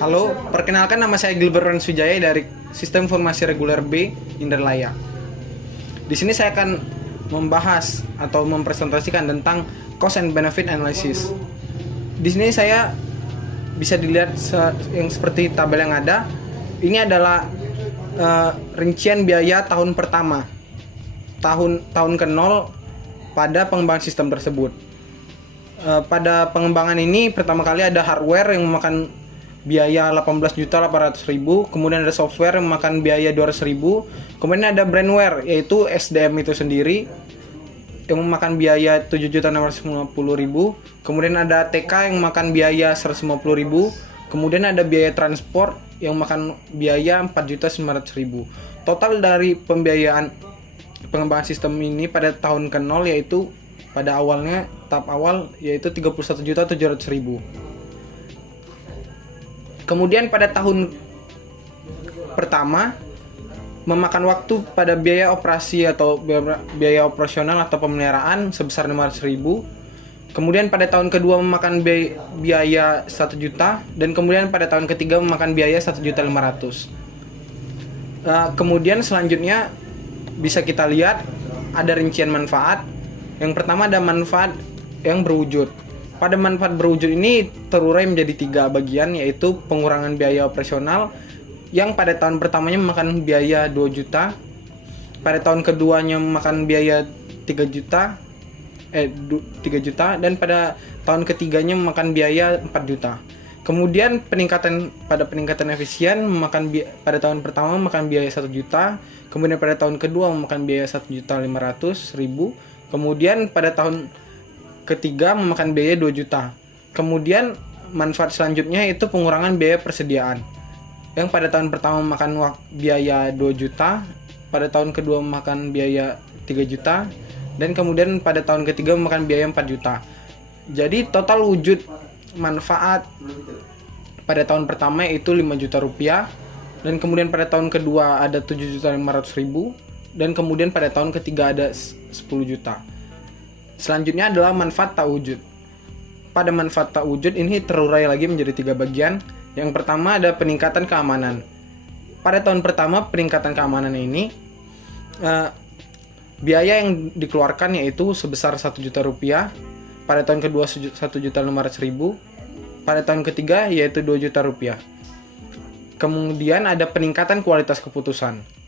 Halo, perkenalkan nama saya Gilbert Sujaya dari Sistem Informasi Reguler B, Indralaya. Di sini saya akan membahas atau mempresentasikan tentang cost and benefit analysis. Di sini saya bisa dilihat yang seperti tabel yang ada. Ini adalah rincian biaya tahun pertama, tahun ke 0 pada pengembangan sistem tersebut. Pada pengembangan ini pertama kali ada hardware yang memakan biaya 18.800.000, kemudian ada software yang memakan biaya 200.000, kemudian ada brandware yaitu SDM itu sendiri yang memakan biaya 7.650.000, kemudian ada TK yang memakan biaya 150.000, kemudian ada biaya transport yang memakan biaya 4.900.000. Total dari pembiayaan pengembangan sistem ini pada tahun ke 0 yaitu pada awalnya tahap awal yaitu 31.700.000. Kemudian pada tahun pertama memakan waktu pada biaya operasi atau biaya operasional atau pemeliharaan sebesar 500.000. Kemudian pada tahun kedua memakan biaya 1 juta, dan kemudian pada tahun ketiga memakan biaya 1.500.000. Kemudian selanjutnya bisa kita lihat ada rincian manfaat. Yang pertama ada manfaat yang berwujud. Pada manfaat berwujud ini terurai menjadi 3 bagian, yaitu pengurangan biaya operasional yang pada tahun pertamanya memakan biaya 2 juta, pada tahun keduanya memakan biaya 3 juta, dan pada tahun ketiganya memakan biaya 4 juta. Kemudian peningkatan efisien pada tahun pertama memakan biaya 1 juta, kemudian pada tahun kedua memakan biaya 1.500.000, kemudian pada tahun ketiga memakan biaya 2 juta. Kemudian manfaat selanjutnya itu pengurangan biaya persediaan, yang pada tahun pertama memakan biaya 2 juta, pada tahun kedua memakan biaya 3 juta, dan kemudian pada tahun ketiga memakan biaya 4 juta. Jadi total wujud manfaat pada tahun pertama itu 5 juta rupiah, dan kemudian pada tahun kedua ada 7.500.000, dan kemudian pada tahun ketiga ada 10 juta. Selanjutnya adalah manfaat tak wujud. Pada manfaat tak wujud ini terurai lagi menjadi 3 bagian. Yang pertama ada peningkatan keamanan. Pada tahun pertama peningkatan keamanan ini biaya yang dikeluarkan yaitu sebesar 1 juta rupiah. Pada tahun kedua 1.500.000. Pada tahun ketiga yaitu 2 juta rupiah. Kemudian ada peningkatan kualitas keputusan.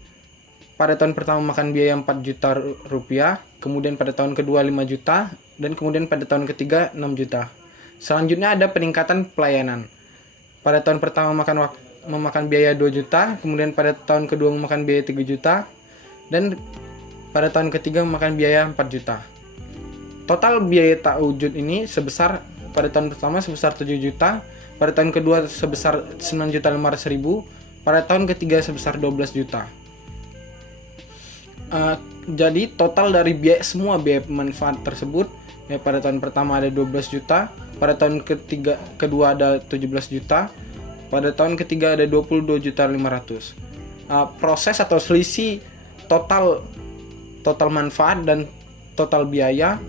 Pada tahun pertama makan biaya 4 juta rupiah, kemudian pada tahun kedua 5 juta, dan kemudian pada tahun ketiga 6 juta. Selanjutnya ada peningkatan pelayanan. Pada tahun pertama memakan biaya 2 juta, kemudian pada tahun kedua memakan biaya 3 juta, dan pada tahun ketiga memakan biaya 4 juta. Total biaya tak wujud ini pada tahun pertama sebesar 7 juta, pada tahun kedua sebesar 9.500.000, pada tahun ketiga sebesar 12 juta. Jadi total dari semua biaya manfaat tersebut pada tahun pertama ada 12 juta, pada tahun kedua ada 17 juta, pada tahun ketiga ada 22.500.000. Proses atau selisih total manfaat dan total biaya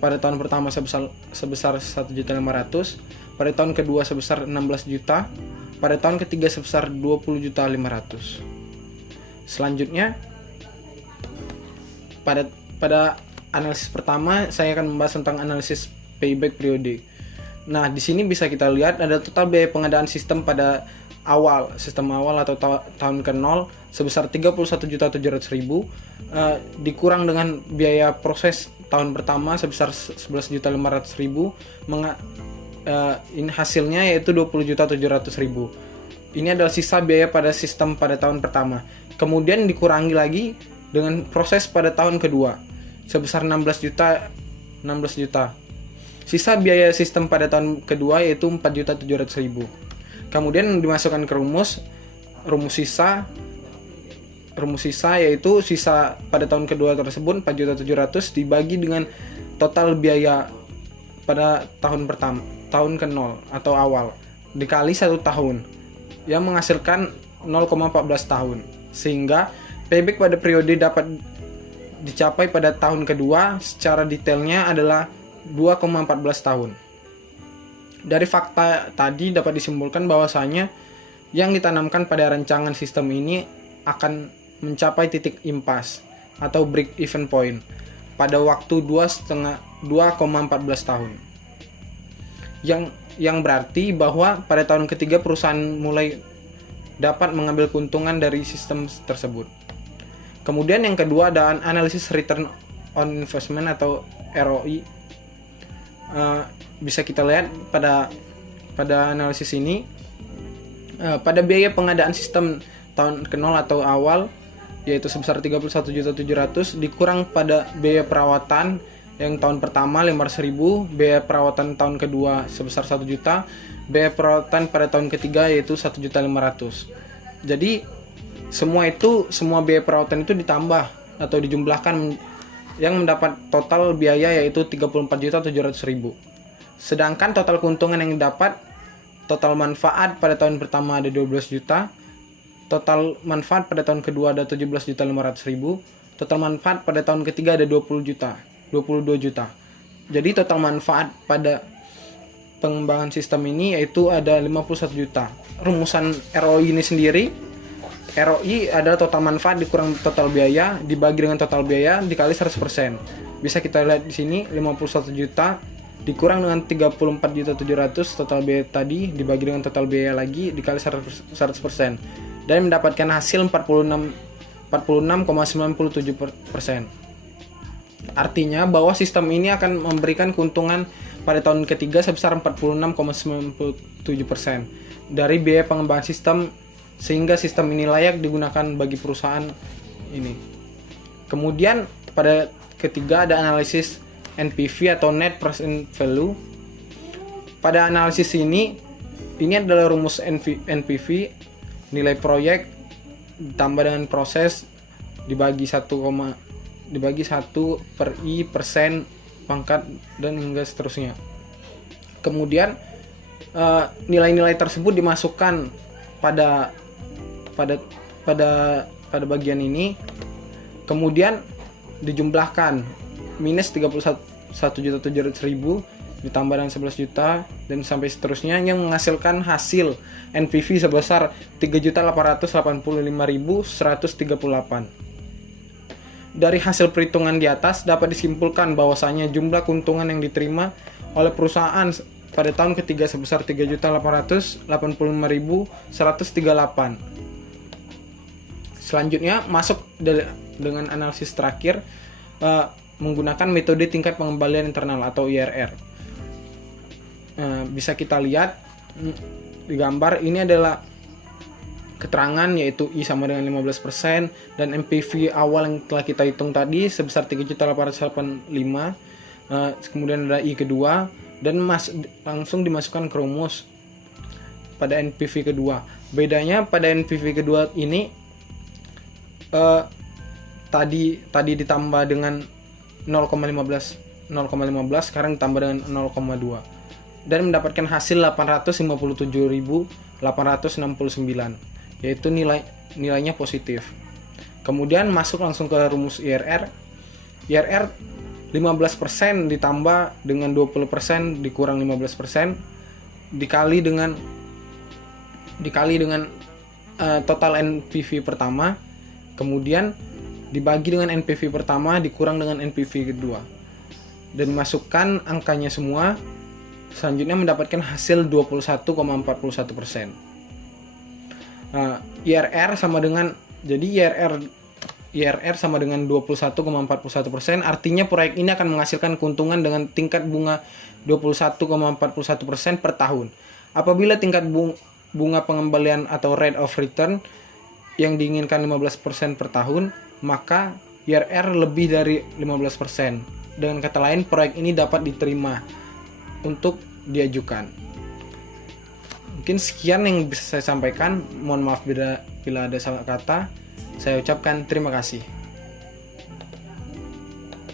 pada tahun pertama sebesar 1.500.000, pada tahun kedua sebesar 16 juta, pada tahun ketiga sebesar 20.500.000. Selanjutnya pada analisis pertama saya akan membahas tentang analisis payback periode. Nah, di sini bisa kita lihat ada total biaya pengadaan sistem pada sistem awal atau tahun ke 0 sebesar 31.700.000, dikurang dengan biaya proses tahun pertama sebesar 11.500.000, ini hasilnya yaitu 20.700.000. Ini adalah sisa biaya pada sistem pada tahun pertama. Kemudian dikurangi lagi dengan proses pada tahun kedua sebesar 16 juta. Sisa biaya sistem pada tahun kedua yaitu 4.700.000. Kemudian dimasukkan ke rumus sisa yaitu sisa pada tahun kedua tersebut 4.700.000 dibagi dengan total biaya pada tahun pertama, tahun ke 0 atau awal, dikali 1 tahun yang menghasilkan 0,14 tahun, sehingga payback pada periode dapat dicapai pada tahun kedua secara detailnya adalah 2,14 tahun. Dari fakta tadi dapat disimpulkan bahwasanya yang ditanamkan pada rancangan sistem ini akan mencapai titik impas atau break even point pada waktu 2,14 tahun. Yang berarti bahwa pada tahun ketiga perusahaan mulai dapat mengambil keuntungan dari sistem tersebut. Kemudian yang kedua ada analisis return on investment atau ROI. Bisa kita lihat pada analisis ini, pada biaya pengadaan sistem tahun ke-0 atau awal yaitu sebesar 31.700.000 dikurang pada biaya perawatan yang tahun pertama 500.000, biaya perawatan tahun kedua sebesar 1 juta, biaya perawatan pada tahun ketiga yaitu 1.500.000. Jadi semua biaya perawatan itu ditambah atau dijumlahkan yang mendapat total biaya yaitu 34.700.000. Sedangkan total keuntungan yang didapat, total manfaat pada tahun pertama ada 12 juta, total manfaat pada tahun kedua ada 17.500.000, total manfaat pada tahun ketiga ada 22 juta. Jadi total manfaat pada pengembangan sistem ini yaitu ada 51 juta. Rumusan ROI ini sendiri, ROI adalah total manfaat dikurang total biaya dibagi dengan total biaya dikali 100%. Bisa kita lihat di sini 51 juta dikurang dengan 34.700 total biaya tadi dibagi dengan total biaya lagi dikali 100% dan mendapatkan hasil 46,97%. Artinya bahwa sistem ini akan memberikan keuntungan pada tahun ketiga sebesar 46,97% dari biaya pengembangan sistem, sehingga sistem ini layak digunakan bagi perusahaan ini. Kemudian pada ketiga ada analisis NPV atau Net Present Value. Pada analisis ini adalah rumus NPV, nilai proyek ditambah dengan proses dibagi 1 per I persen pangkat dan hingga seterusnya. Kemudian nilai-nilai tersebut dimasukkan pada bagian ini, kemudian dijumlahkan minus 31.700.000 ditambah dengan 11 juta dan sampai seterusnya yang menghasilkan hasil NPV sebesar 3.885.138. Dari hasil perhitungan di atas dapat disimpulkan bahwasanya jumlah keuntungan yang diterima oleh perusahaan pada tahun ketiga sebesar 3.885.138. Selanjutnya masuk dengan analisis terakhir menggunakan metode tingkat pengembalian internal atau IRR. Bisa kita lihat di gambar ini adalah keterangan yaitu I sama dengan 15% dan NPV awal yang telah kita hitung tadi sebesar 3.885. Kemudian ada I kedua dan langsung dimasukkan ke rumus pada NPV kedua. Bedanya pada NPV kedua ini tadi ditambah dengan 0,15 sekarang ditambah dengan 0,2 dan mendapatkan hasil 857.869, yaitu nilainya positif. Kemudian masuk langsung ke rumus IRR. IRR 15% ditambah dengan 20% dikurang 15% dikali dengan total NPV pertama, kemudian dibagi dengan NPV pertama dikurang dengan NPV kedua dan masukkan angkanya semua. Selanjutnya mendapatkan hasil 21,41%. IRR sama dengan sama dengan 21,41%. Artinya proyek ini akan menghasilkan keuntungan dengan tingkat bunga 21,41% per tahun. Apabila tingkat bunga pengembalian atau rate of return yang diinginkan 15% per tahun, maka IRR lebih dari 15%. Dengan kata lain, proyek ini dapat diterima untuk diajukan. Mungkin sekian yang bisa saya sampaikan. Mohon maaf bila ada salah kata. Saya ucapkan terima kasih.